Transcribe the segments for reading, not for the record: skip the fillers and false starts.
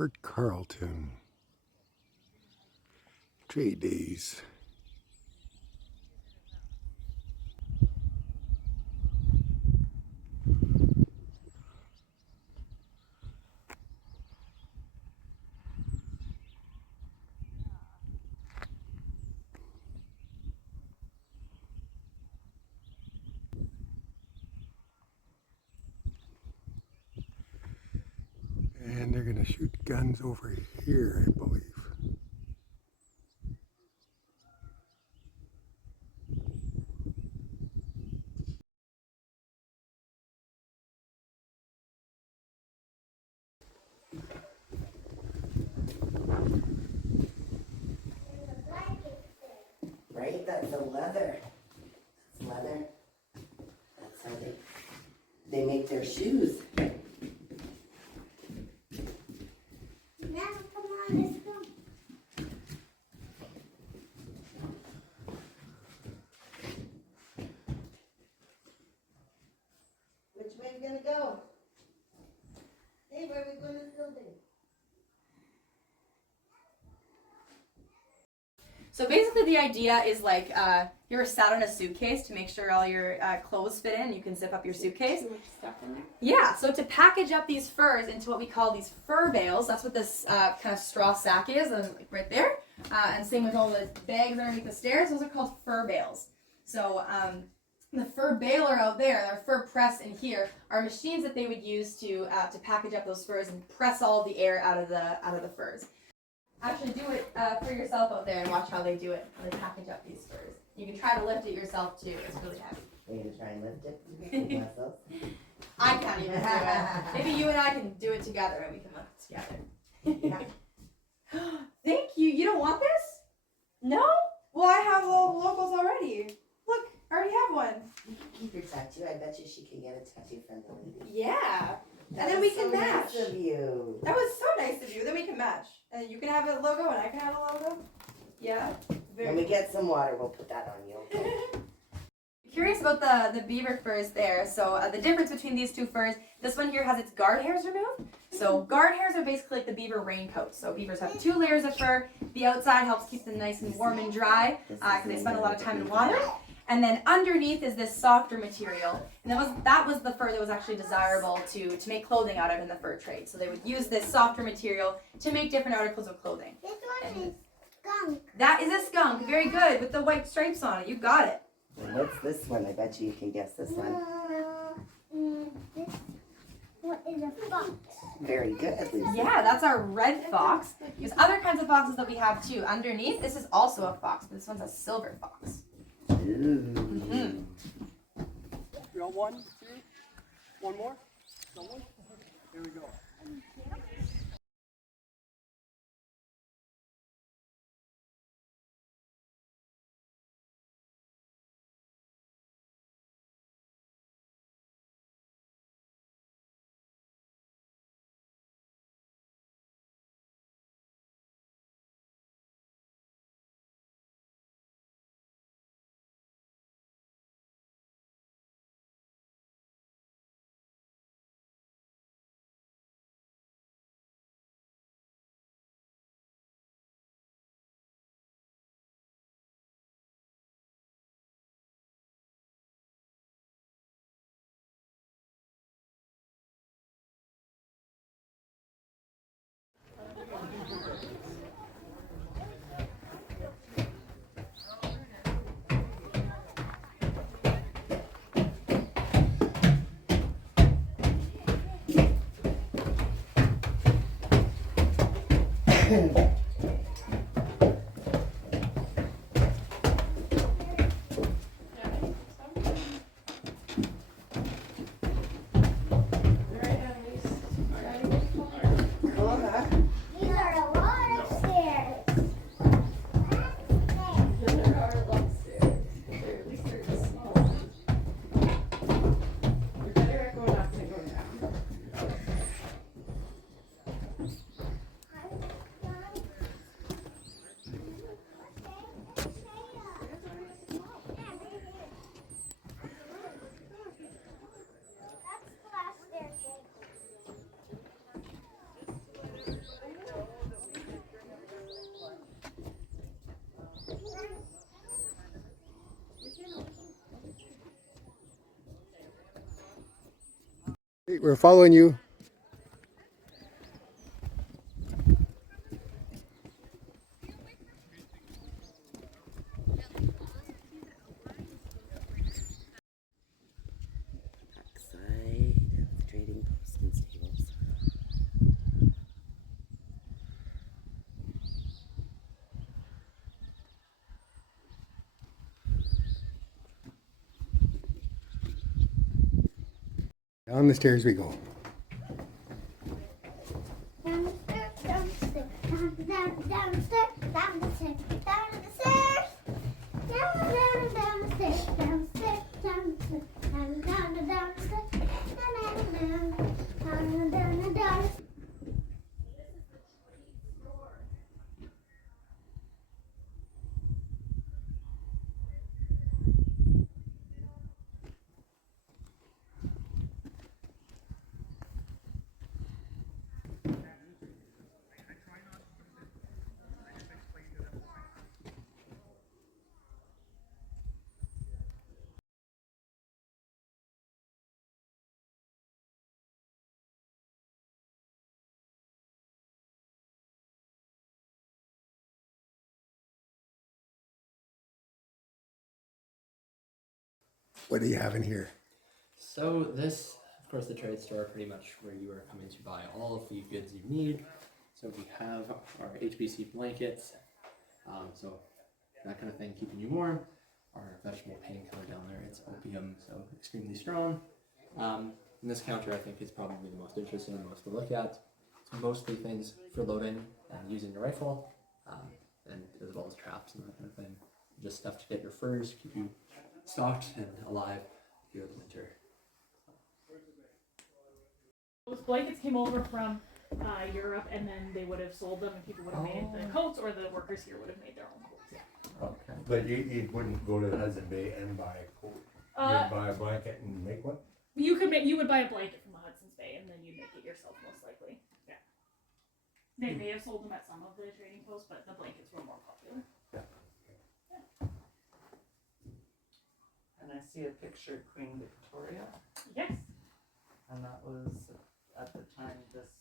Port Carlton. Trade days. And they're going to shoot guns over here, I believe. Right? That's a leather. That's leather. That's how they make their shoes. Now, come on, let's go. Which way are we gonna go? Hey, where are we going to the building? So basically the idea is like you're sat on a suitcase to make sure all your clothes fit in. You can zip up your suitcase. Too much stuff in there. Yeah, so to package up these furs into what we call these fur bales, that's what this kind of straw sack is, and like right there. And same with all the bags underneath the stairs, those are called fur bales. So the fur baler out there, our fur press in here, are machines that they would use to package up those furs and press all the air out of the furs. Actually do it for yourself out there and watch how they do it, how they package up these furs. You can try to lift it yourself too, it's really heavy. Are you gonna try and lift it? Myself? I can't even do it. Maybe you and I can do it together and we can lift it together. Thank you. You don't want this? No? Well, I have all the locals already. Look, I already have one. You can keep your tattoo. I bet you she can get a tattoo from the lady. Yeah. That And then was we can so match. Nice of you. That was so nice of you. Then we can match. And you can have a logo and I can have a logo. Yeah. When we get some water, we'll put that on you. Okay? Curious about the beaver furs there. So the difference between these two furs, this one here has its guard hairs removed. So guard hairs are basically like the beaver raincoat. So beavers have 2 layers of fur. The outside helps keep them nice and warm and dry because they spend a lot of time in water. And then underneath is this softer material. And that was the fur that was actually desirable to make clothing out of in the fur trade. So they would use this softer material to make different articles of clothing. This one is skunk. That is a skunk. Very good. With the white stripes on it. You got it. And what's this one? I bet you can guess this one. This what is a fox? Very good, Lucy. Yeah, that's our red fox. There's other kinds of foxes that we have too. Underneath, this is also a fox, but this one's a silver fox. Ooh. Mm-hmm. You want 1, 2, 1 more? Someone? Here we go. These are a lot of stairs. Hey, we're following you. Backside of the trading post and stables. Down the stairs we go. Down the stairs, down the stairs, down the stairs, down the stairs, down the stairs. Down the stairs, down the stairs, down the stairs, down the stairs, down the stairs, down the stairs. What do you have in here? So this, of course, the trade store, pretty much where you are coming to buy all of the goods you need. So we have our HBC blankets, so that kind of thing, keeping you warm. Our vegetable painkiller down there, it's opium, so extremely strong. And this counter, I think, is probably the most interesting and most to look at. It's mostly things for loading and using your rifle, and as well as traps and that kind of thing. Just stuff to get your furs, keep you stocked and alive through the winter. Those blankets came over from Europe, and then they would have sold them, and people would have made the coats, or the workers here would have made their own coats. Yeah. Okay. But you wouldn't go to Hudson Bay and buy a coat. You'd buy a blanket and make one? You would buy a blanket from the Hudson's Bay, and then you'd make it yourself, most likely. Yeah. They may have sold them at some of the trading posts, but the blankets were more popular. And I see a picture of Queen Victoria, Yes. and that was at the time this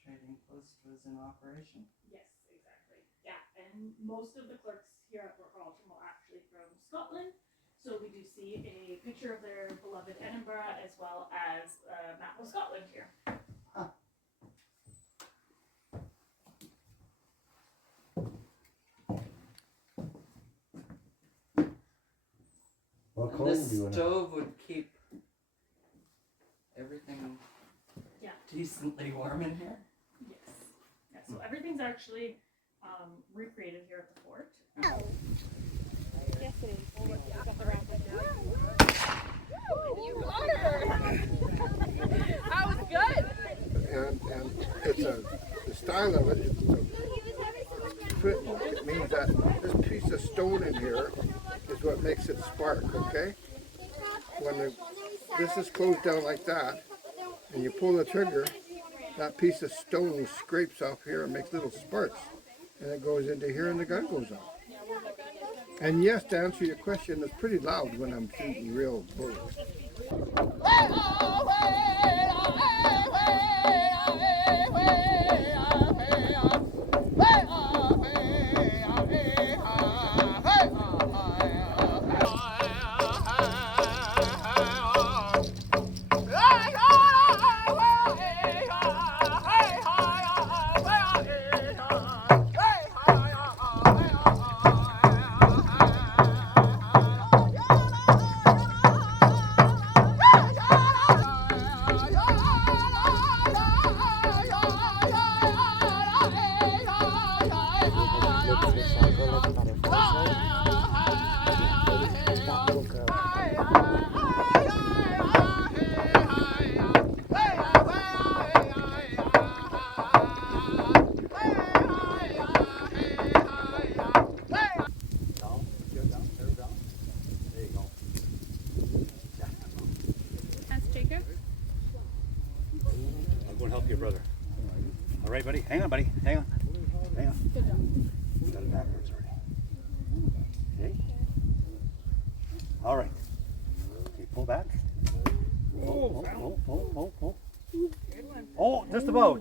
trading post was in operation. Yes, exactly. Yeah, and most of the clerks here at Fort Carlton were actually from Scotland. So we do see a picture of their beloved Edinburgh as well as a map of Scotland here. What And coat this do you want? stove would keep everything Yeah. decently warm in here. Yes. Yeah, so everything's actually recreated here at the fort. Yes, it is. That was good. And it's the style of it, it means that this piece of stone in here is what makes it spark, okay? When this is closed down like that, and you pull the trigger, that piece of stone scrapes off here and makes little sparks. And it goes into here and the gun goes off. And yes, to answer your question, it's pretty loud when I'm shooting real bullets. I'll go and help your brother. All right, buddy. Hang on, buddy. Hang on. Hang on. Good job. Got it backwards already. Okay. All right. Okay, pull back. Oh. Oh, just about.